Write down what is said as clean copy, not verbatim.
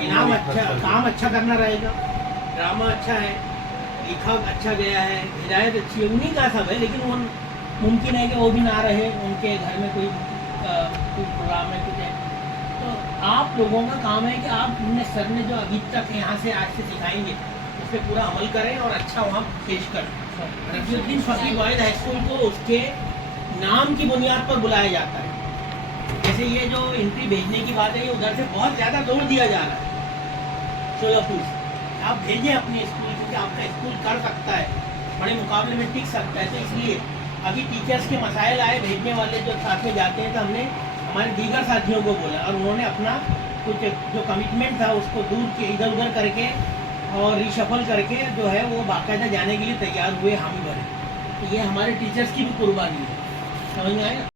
इनाम अच्छा, काम अच्छा करना रहेगा, ड्रामा अच्छा है, लिखा अच्छा गया है, हिदायत अच्छी है, उन्हीं का सब है। लेकिन वो मुमकिन है कि वो भी ना रहे, उनके घर में कोई प्रोग्राम है, कुछ है। तो आप लोगों का काम है कि आप अपने सर ने जो अभी तक यहाँ से आज से सिखाएंगे उस पर पूरा अमल करें और अच्छा वहाँ पेश करें। रफीउद्दीन फ़कीह बॉयज़ हाई स्कूल को उसके नाम की बुनियाद पर बुलाया जाता है। जैसे ये जो एंट्री भेजने की बात है, ये उधर से बहुत ज़्यादा जोर दिया जा रहा है सोलापुर से। आप भेजें अपने स्कूल, क्योंकि आपका स्कूल कर सकता है, बड़े मुकाबले में टिक सकता है। तो इसलिए अभी टीचर्स के मसाइल आए, भेजने वाले जो साथ में जाते हैं, तो हमने हमारे दीगर साथियों को बोला और उन्होंने अपना कुछ जो कमिटमेंट था उसको दूर के इधर उधर करके और रिशफल करके जो है वो बाकायदा जाने के लिए तैयार हुए, हम भरे। तो ये हमारे टीचर्स की भी कुर्बानी है, समझ में आया।